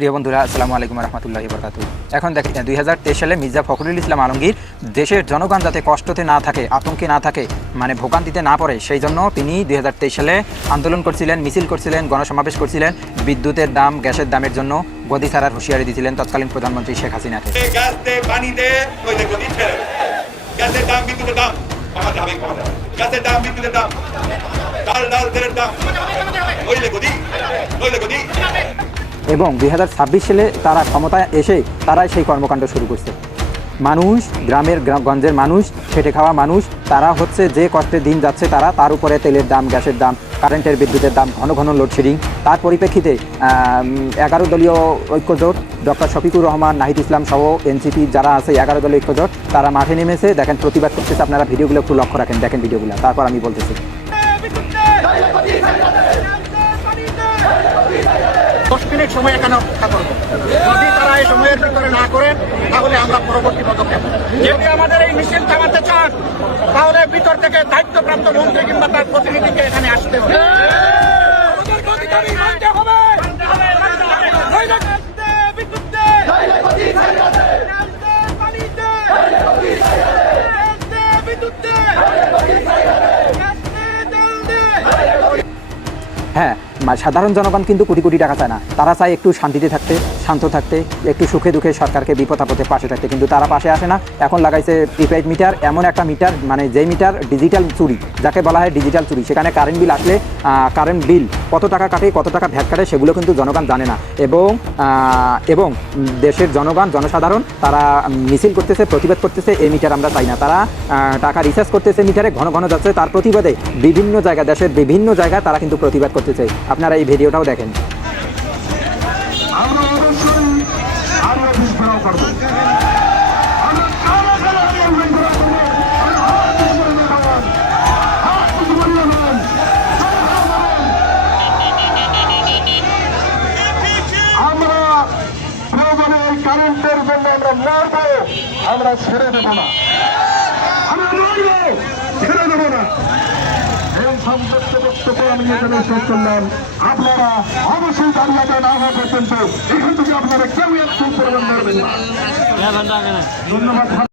প্রিয় বন্ধুরা, আসসালামু আলাইকুম রহমতুল্লাহি বরকাতুহু। এখন দেখেন 2023 সালে মির্জা ফখরুল ইসলাম আলমগীর দেশের জনগণ যাতে কষ্টতে না থাকে, আতঙ্কে না থাকে, মানে ভোগান্তিতে না পড়ে, সেই জন্য তিনি 2023 সালে আন্দোলন করছিলেন, মিছিল করছিলেন, গণসমাবেশ করছিলেন। বিদ্যুতের দাম, গ্যাসের দামের জন্য গদি ছাড়ার হুঁশিয়ারি দিয়েছিলেন তৎকালীন প্রধানমন্ত্রী শেখ হাসিনাকে। এবং 2026 সালে তারা ক্ষমতায় এসে তারাই সেই কর্মকাণ্ড শুরু করছে। মানুষ, গঞ্জের মানুষ, খেটে খাওয়া মানুষ, তারা হচ্ছে যে কষ্টে দিন যাচ্ছে, তার উপরে তেলের দাম, গ্যাসের দাম, কারেন্টের, বিদ্যুতের দাম, ঘন ঘন লোডশেডিং। তার পরিপ্রেক্ষিতে 11 দলীয় ঐক্যজোট, ডক্টর শফিকুর রহমান, নাহিদ ইসলাম সহ এনসিপি যারা আছে 11 দলীয় ঐক্যজোট, তারা মাঠে নেমেছে। দেখেন, প্রতিবাদ করতেছে। আপনারা ভিডিওগুলো একটু লক্ষ্য রাখেন, দেখেন ভিডিওগুলো, তারপর আমি বলতেছি। 10 মিনিট সময় এখানে অপেক্ষা করবো। যদি তারা এই সময়ের ভিতরে না করেন, তাহলে আমরা পরবর্তী পদক্ষেপ। যদি আমাদের এই মিছিল থামাতে চান, তাহলে ভিতর থেকে দায়িত্বপ্রাপ্ত মন্ত্রী কিংবা তার প্রতিনিধিকে এখানে আসতে হবে। হ্যাঁ, সাধারণ জনগণ কিন্তু কোটি কোটি টাকা চায় না। তারা চায় একটু শান্তিতে থাকতে, শান্ত থাকতে, একটু সুখে দুঃখে সরকারকে বিপদ আপদে পাশে থাকতে, কিন্তু তারা পাশে আসে না। এখন লাগাইছে প্রিপেইড মিটার, এমন একটা মিটার, মানে যেই মিটার ডিজিটাল চুরি, যাকে বলা হয় ডিজিটাল চুরি। সেখানে কারেন্ট বিল আসলে কারেন্ট বিল কত টাকা কাটে, কত টাকা ভ্যাট কাটে, সেগুলো কিন্তু জনগণ জানে না। এবং দেশের জনগণ, জনসাধারণ তারা মিছিল করতেছে, প্রতিবাদ করতেছে, এই মিটার আমরা চাই না। তারা টাকা রিচার্জ করতেছে মিটারে, ঘন ঘন যাচ্ছে। তার প্রতিবাদে বিভিন্ন জায়গায়, দেশের বিভিন্ন জায়গায় তারা কিন্তু প্রতিবাদ করতেছে। আপনারা এই ভিডিওটাও দেখেন। আমরা অবশ্যই আরো ঘেরাও করবো। আমরা প্রয়োজনে কারেন্টের জন্য আমরা মরবো, আমরা ছেড়ে দেবো না। আমরা মরবো, ছেড়ে দেবো না। এই সংযুক্ত বক্তব্য আমি এখানে শেষ করলাম। আপনারা অবশ্যই দাঁড়িয়ে না হওয়া পর্যন্ত এখান থেকে আপনারা কেউ একটু পরিমাণ ধরবেন না। ধন্যবাদ।